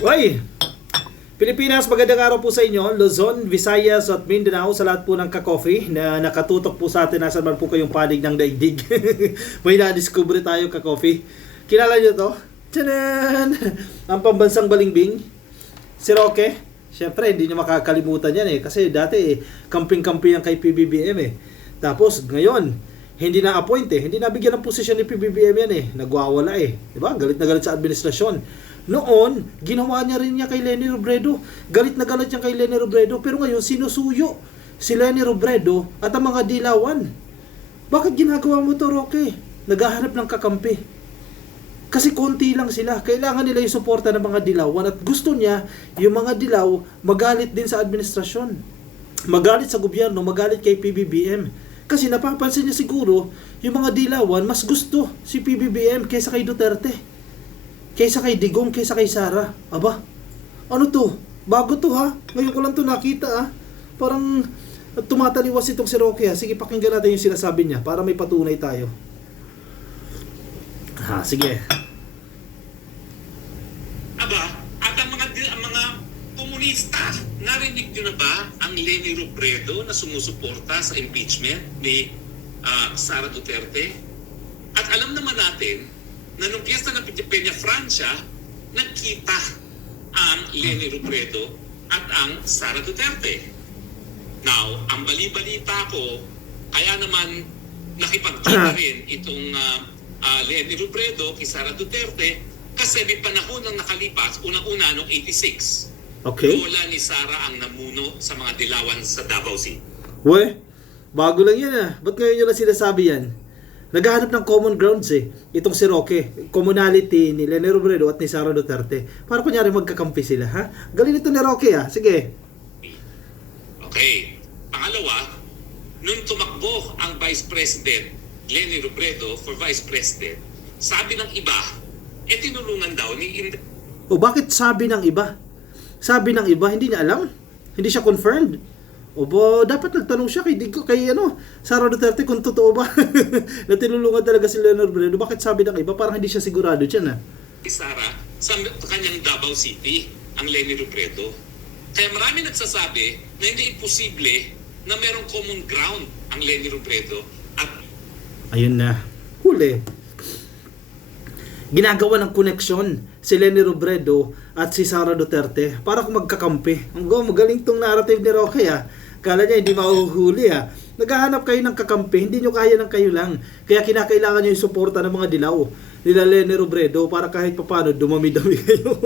Way! Pilipinas, magandang araw po sa inyo. Luzon, Visayas at Mindanao, sa lahat po ng ka-coffee na nakatutok po sa atin. Nasaan man po kayong panig ng daigdig. May na-discover tayo ka-coffee. Kilala nyo to? Tchanan! Ang pambansang balimbing, si Roque. Siyempre, hindi nyo makakalimutan yan kasi dati kamping-kampi yan kay PBBM Tapos ngayon, hindi na-appoint hindi nabigyan ng posisyon ni PBBM yan Nagwawala Diba? Galit na galit sa administrasyon. Noon, ginawa niya rin niya kay Leni Robredo. Galit na galit niya kay Leni Robredo. Pero ngayon, sinusuyo si Leni Robredo at ang mga dilawan. Bakit ginagawa mo to, Roque? Naghahanap ng kakampi. Kasi konti lang sila. Kailangan nila yung suporta ng mga dilawan. At gusto niya, yung mga dilaw, magalit din sa administrasyon. Magalit sa gobyerno, magalit kay PBBM. Kasi napapansin niya siguro, yung mga dilawan, mas gusto si PBBM kaysa kay Duterte. Kaysa kay Digong, kaysa kay Sara. Aba, ano to? Bago to ha? Ngayon ko lang to nakita Parang tumataliwas itong si Roque Sige, pakinggan natin yung sinasabi niya para may patunay tayo. Sige. Aba, at ang mga komunista, narinig nyo na ba ang Leni Robredo na sumusuporta sa impeachment ni Sara Duterte? At alam naman natin na nung piyesta ng Peña Francia, nagkita ang Leni Robredo at ang Sara Duterte. Now, ang bali-balita ko, kaya naman nakipagkita rin itong Leni Robredo kay Sara Duterte kasi may panahon ng nakalipas, unang-una noong 86. Okay. Lola ni Sara ang namuno sa mga dilawan sa Davao City. We, bago lang yan Ba't ngayon nyo lang sinasabi yan? Naghahanap ng common grounds itong si Roque, commonality ni Leni Robredo at ni Sara Duterte. Para kunyari magkakampi sila, ha? Galing ito ni Roque, Sige. Okay. Pangalawa, nung tumakbo ang Vice President Leni Robredo for Vice President, sabi ng iba, tinulungan daw ni O bakit sabi ng iba? Sabi ng iba, hindi niya alam? Hindi siya confirmed? O ba, dapat nagtanong siya kay Sara Duterte kung totoo ba na tinulungan talaga si Leni Robredo. Bakit sabi ng iba? Parang hindi siya sigurado dyan Sara sa kanyang Davao City, ang Leni Robredo. Kaya marami nagsasabi na hindi imposible na merong common ground ang Leni Robredo at ayun na. Huli. Ginagawa ng koneksyon si Leni Robredo at si Sara Duterte para kung magkakampi. Ang magaling tong narrative ni Roque Kala niya hindi mahuhuli Naghahanap kayo ng kakampi, hindi nyo kaya ng kayo lang. Kaya kinakailangan nyo yung suporta ng mga dilaw nila Leni Robredo para kahit papano dumami-dami kayo.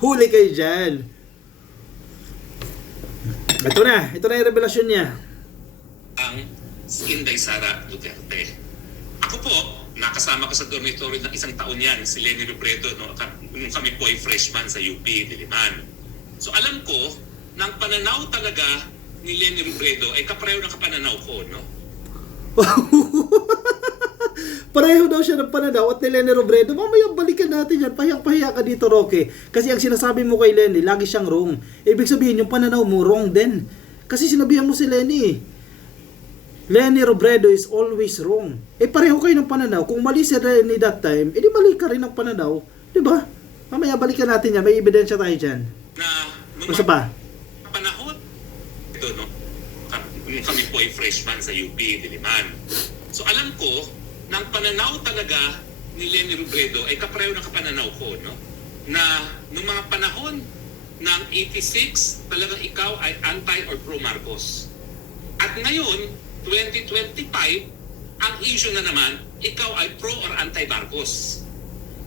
Huli kayo dyan. Ito na yung revelasyon niya. ang Inday Sara Duterte. Ako po, nakasama ko sa dormitory ng isang taon yan, si Leni Robredo, nung kami po ay freshman sa UP, Diliman. So alam ko, na ang pananaw talaga ni Leni Robredo ay kapareho ng kapananaw ko, no? Pareho daw siya ng pananaw at ni Leni Robredo. Mamaya balikan natin yan. Pahiyang-pahiya ka dito, Roque. Kasi ang sinasabi mo kay Leni, lagi siyang wrong. Ibig sabihin, yung pananaw mo, wrong din. Kasi sinabihan mo si Leni. Leni Robredo is always wrong. Pareho kayo ng pananaw. Kung mali si Leni that time, edi mali ka rin ng pananaw. Diba? Mamaya balikan natin yan. May ebidensya tayo dyan. Na Masa pa? panahon, ito, no? Nung kami po ay freshman sa UP, Diliman. So alam ko, na ang pananaw talaga ni Leni Robredo ay kapareho ng kapananaw ko, no? Na nung mga panahon ng 86, talagang ikaw ay anti or pro Marcos. At ngayon, 2025, ang issue na naman, ikaw ay pro or anti-Marcos.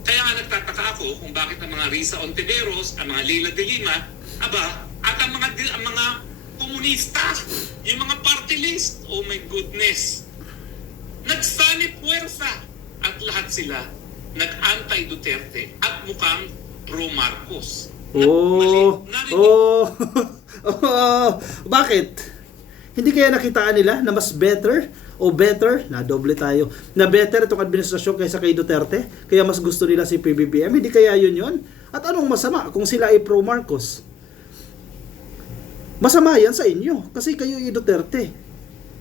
Kaya nga nagtataka ako kung bakit ang mga Risa Ontiveros, ang mga Leila de Lima, at ang mga komunista, yung mga party list, oh my goodness, nagsanip puwersa at lahat sila nag-anti-Duterte at mukhang pro-Marcos. Bakit? Hindi kaya nakitaan nila na mas better na doble tayo, na better itong administrasyon kaysa kay Duterte? Kaya mas gusto nila si PBBM? Hindi kaya yun? At anong masama kung sila ay pro-Marcos? Masama yan sa inyo kasi kayo ay Duterte.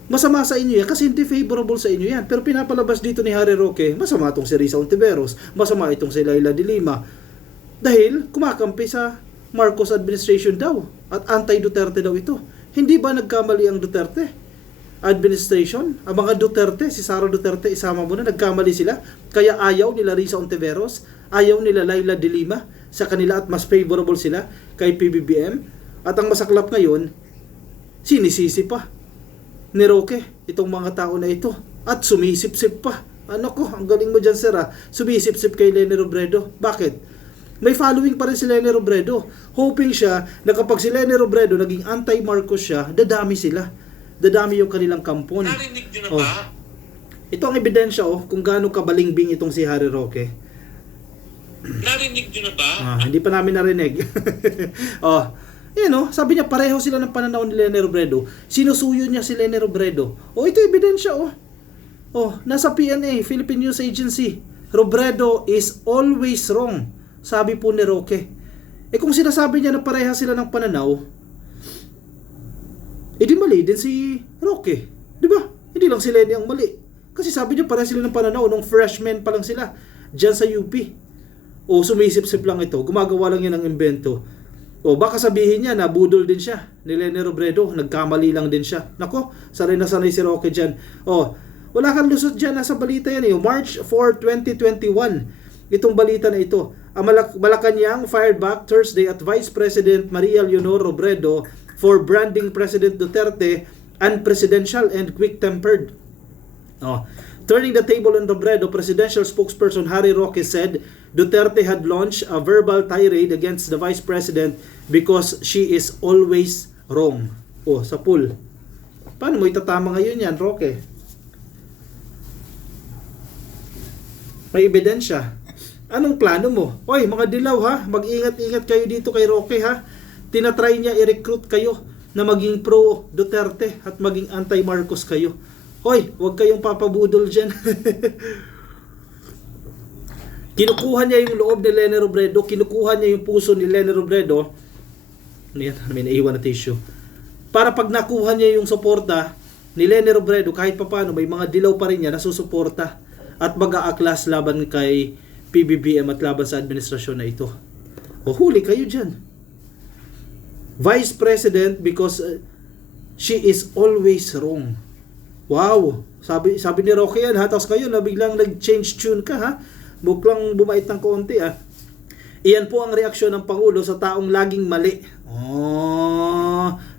Masama sa inyo yan kasi hindi favorable sa inyo yan. Pero pinapalabas dito ni Harry Roque, masama itong si Risa Ontiveros, masama itong si Leila de Lima. Dahil kumakampi sa Marcos administration daw at anti-Duterte daw ito. Hindi ba nagkamali ang Duterte administration? Ang mga Duterte, si Sara Duterte, isama mo na, nagkamali sila. Kaya ayaw nila Risa Ontiveros, ayaw nila Laila de Lima sa kanila at mas favorable sila kay PBBM. At ang masaklap ngayon, sinisisi pa ni Roque itong mga tao na ito at sumisip-sip pa. Ano ko, ang galing mo dyan, sir, ha? Sumisip-sip kay Leni Robredo. Bakit? May following pa rin si Leni Robredo. Hoping siya na kapag si Leni Robredo naging anti-Marcos siya, dadami sila. Dadami yung kanilang kampon. Narinig nyo na Oh. ba? Ito ang ebidensya kung gaano kabalingbing itong si Harry Roque. Narinig nyo na ba? Hindi pa namin narinig. Sabi niya pareho sila ng pananaw ni Leni Robredo. Sinusuyo niya si Leni Robredo. Ito ebidensya nasa PNA, Philippine News Agency. Robredo is always wrong. Sabi po ni Roque. Kung sinasabi niya na pareha sila ng pananaw, di mali din si Roque. Di ba? Hindi lang si Leni ang mali. Kasi sabi niya pareha sila ng pananaw nung freshman pa lang sila dyan sa UP. Sumisip-sip lang ito. Gumagawa lang yan ng invento. Baka sabihin niya na budol din siya ni Leni Robredo. Nagkamali lang din siya. Nako, sanay na sanay si Roque dyan. Wala kang lusot dyan. Nasa balita yan. March 4, 2021. Itong balita na ito. Ang Malacanang fired back Thursday at Vice President Maria Leonor Robredo for branding President Duterte unpresidential and quick-tempered. Turning the table on Robredo, presidential spokesperson Harry Roque said Duterte had launched a verbal tirade against the Vice President because she is always wrong. Sa pool. Paano mo itatama ngayon yan, Roque? May ebidensya. Anong plano mo? Mga dilaw, ha? Mag-ingat-ingat kayo dito kay Roque, ha? Tinatry niya i-recruit kayo na maging pro Duterte at maging anti-Marcos kayo. Huwag kayong papabudol dyan. Kinukuha niya yung loob ni Leni Robredo, kinukuha niya yung puso ni Leni Robredo. May naiwan na tissue. Para pag nakuha niya yung suporta ni Leni Robredo, kahit papano, may mga dilaw pa rin niya na susuporta at mag-aaklas laban kay PBBM at laban sa administrasyon na ito. Huli kayo dyan. Vice President because she is always wrong. Wow! Sabi ni Roque yan, ha? Tapos kayo na biglang nag-change tune ka, ha? Buklang bumait ng konti, ha? Iyan po ang reaksyon ng Pangulo sa taong laging mali.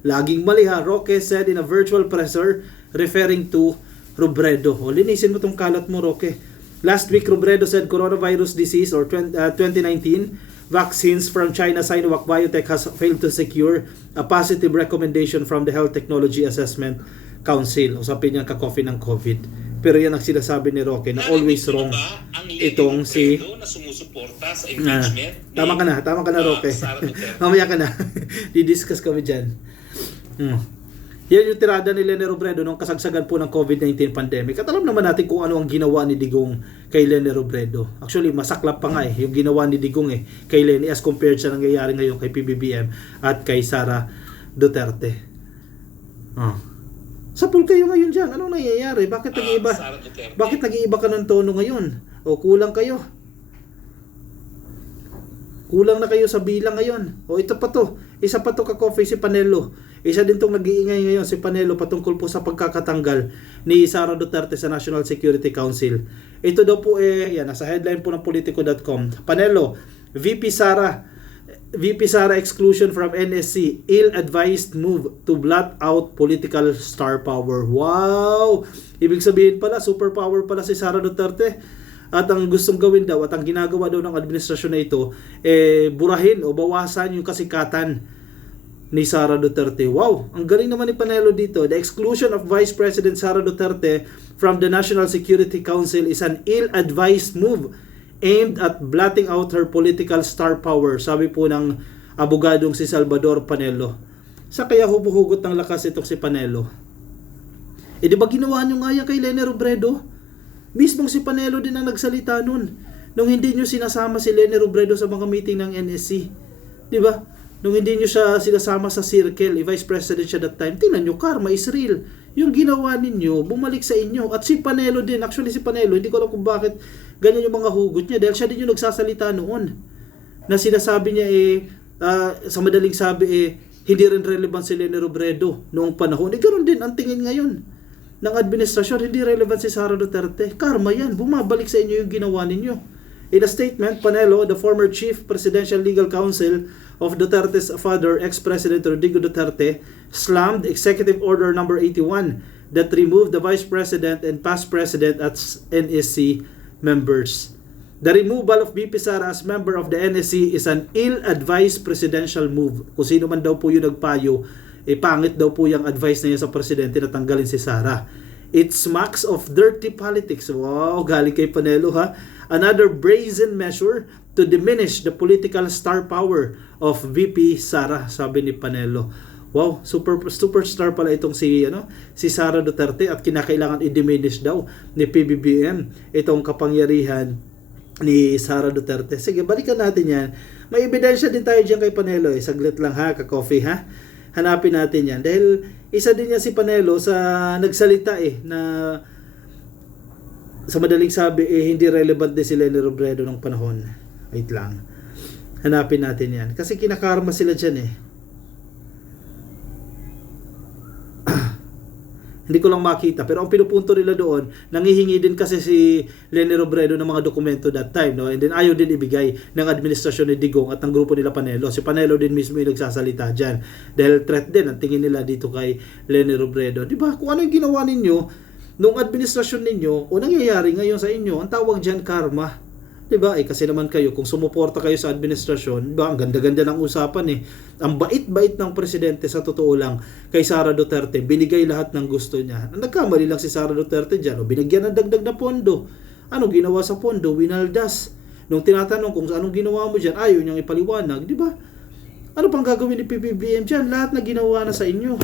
Laging mali, ha? Roque said in a virtual presser referring to Robredo. Linisin mo tong kalat mo, Roque. Last week, Robredo said coronavirus disease or 2019 vaccines from China Sinovac Biotech has failed to secure a positive recommendation from the Health Technology Assessment Council. Usapin niya ka-coffee ng COVID. Pero yan ang sinasabi ni Roque na always wrong itong si na sumusuporta sa impeachment. Tama ka na Roque. Mamaya ka na. Didiscuss kami dyan. Yan yung tirada ni Leni Robredo nung kasagsagan po ng COVID-19 pandemic. At alam naman natin kung ano ang ginawa ni Digong kay Leni Robredo. Actually, masaklap pa nga yung ginawa ni Digong kay Leni as compared sa nangyayari ngayon kay PBBM at kay Sara Duterte. Sa pool kayo ngayon dyan. Anong nangyayari? Bakit nag-iiba? Bakit nag-iiba ka ng tono ngayon? Kulang kayo. Kulang na kayo sa bilang ngayon. Ito pa to. Isa pa to ka-coffee si Panelo. Isa din tong nag-iingay ngayon si Panelo patungkol po sa pagkakatanggal ni Sara Duterte sa National Security Council. Ito daw po nasa headline po ng Politico.com. Panelo, VP Sara exclusion from NSC, ill-advised move to blot out political star power. Wow! Ibig sabihin pala, superpower pala si Sara Duterte. At ang gustong gawin daw at ang ginagawa daw ng administrasyon na ito, burahin o bawasan yung kasikatan ni Sara Duterte. Wow! Ang galing naman ni Panelo dito. The exclusion of Vice President Sara Duterte from the National Security Council is an ill-advised move aimed at blotting out her political star power. Sabi po ng abogadong si Salvador Panelo. Sa kaya humuhugot ng lakas itong si Panelo. Di ba ginawa nyo nga yan kay Leni Robredo? Mismong si Panelo din ang nagsalita nun. Nung hindi nyo sinasama si Leni Robredo sa mga meeting ng NSC. Di ba? Nung hindi nyo siya sinasama sa circle, Vice President siya that time, tingnan nyo, karma is real. Yung ginawa ninyo, bumalik sa inyo. At si Panelo din, actually si Panelo, hindi ko alam kung bakit ganyan yung mga hugot niya. Dahil siya din yung nagsasalita noon. Na sinasabi niya Sa madaling sabi hindi rin relevant si Leni Robredo noong panahon. Ganoon din ang tingin ngayon ng administrasyon, hindi relevant si Sara Duterte. Karma yan, bumabalik sa inyo yung ginawa ninyo. In a statement, Panelo, the former Chief Presidential Legal Counsel of Duterte's father, ex-President Rodrigo Duterte, slammed Executive Order No. 81 that removed the Vice President and past President as NSC members. The removal of BP Sara as member of the NSC is an ill-advised presidential move. Kung sino man daw po yung nagpayo, pangit daw po yung advice na yun sa presidente na tanggalin si Sara. It smacks of dirty politics. Wow, galing kay Panelo ha. Another brazen measure to diminish the political star power of VP Sara, sabi ni Panelo. Wow, superstar pala itong si Sara Duterte at kinakailangan i-diminish daw ni PBBM itong kapangyarihan ni Sara Duterte. Sige, balikan natin yan. May ebidensya din tayo dyan kay Panelo. Saglit lang ha, ka-coffee ha. Hanapin natin yan. Dahil isa din yan si Panelo sa nagsalita na sa madaling sabi hindi relevant din si Leni Robredo ng panahon. Wait lang. Hanapin natin yan. Kasi kinakarma sila dyan Hindi ko lang makita. Pero ang pinupunto nila doon, nangihingi din kasi si Leni Robredo ng mga dokumento that time. No? And then ayaw din ibigay ng administrasyon ni Digong at ng grupo nila Panelo. Si Panelo din mismo yung nagsasalita dyan. Dahil threat din ang tingin nila dito kay Leni Robredo. Diba? Kung ano yung ginawa ninyo, nung administrasyon ninyo, o nangyayari ngayon sa inyo, ang tawag dyan karma. Diba? Kasi naman kayo, kung sumuporta kayo sa administrasyon, diba? Ang ganda-ganda ng usapan Ang bait-bait ng presidente sa totoo lang kay Sara Duterte, binigay lahat ng gusto niya. Nagkamali lang si Sara Duterte dyan, binigyan ng dagdag na pondo. Ano ginawa sa pondo? Winaldas. Nung tinatanong kung anong ginawa mo dyan, ayaw niyang ipaliwanag, diba? Ano pang gagawin ni PBBM dyan? Lahat na ginawa na sa inyo.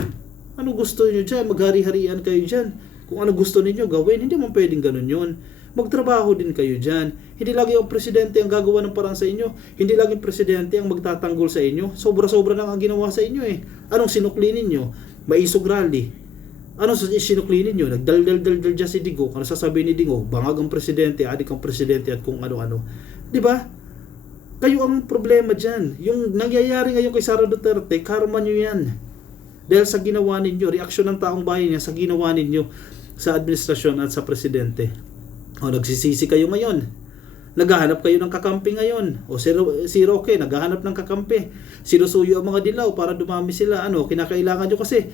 Ano gusto niyo dyan? Maghari-harian kayo dyan. Kung ano gusto niyo gawin, hindi man pwedeng ganun yun. Magtrabaho din kayo dyan. Hindi lagi ang presidente ang gagawa ng parang sa inyo. Hindi lagi ang presidente ang magtatanggol sa inyo. Sobra-sobra na ang ginawa sa inyo Anong sinukli ninyo? Maisog rally. Anong sinukli ninyo? Nagdal-dal-dal dyan si Digong. Ano sasabihin ni Digong? Bangag ang presidente, adik ang presidente at kung ano-ano. Diba? Kayo ang problema dyan. Yung nangyayari ngayon kay Sara Duterte, karma nyo yan. Dahil sa ginawa ninyo, reaksyon ng taong bayan niya sa ginawa ninyo sa administrasyon at sa presidente. Nagsisisi kayo ngayon. Naghahanap kayo ng kakampi ngayon. Si Roque, naghahanap ng kakampi. Sinusuyo ang mga dilaw para dumami sila. Kinakailangan nyo kasi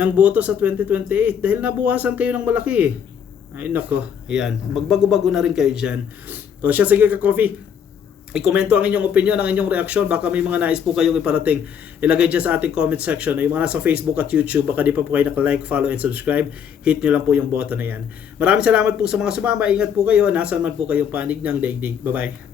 ng boto sa 2028 dahil nabuwasan kayo ng malaki Ay nako, ayan. Magbago-bago na rin kayo dyan. Sige ka-coffee. I-komento ang inyong opinion, ang inyong reaksyon. Baka may mga nais po kayong iparating. Ilagay dyan sa ating comment section. Yung mga nasa Facebook at YouTube, baka di pa po kayo naka-like, follow, and subscribe. Hit nyo lang po yung button na yan. Maraming salamat po sa mga sumama. Ingat po kayo. Nasaan man po kayong panig ng daigdig. Bye-bye.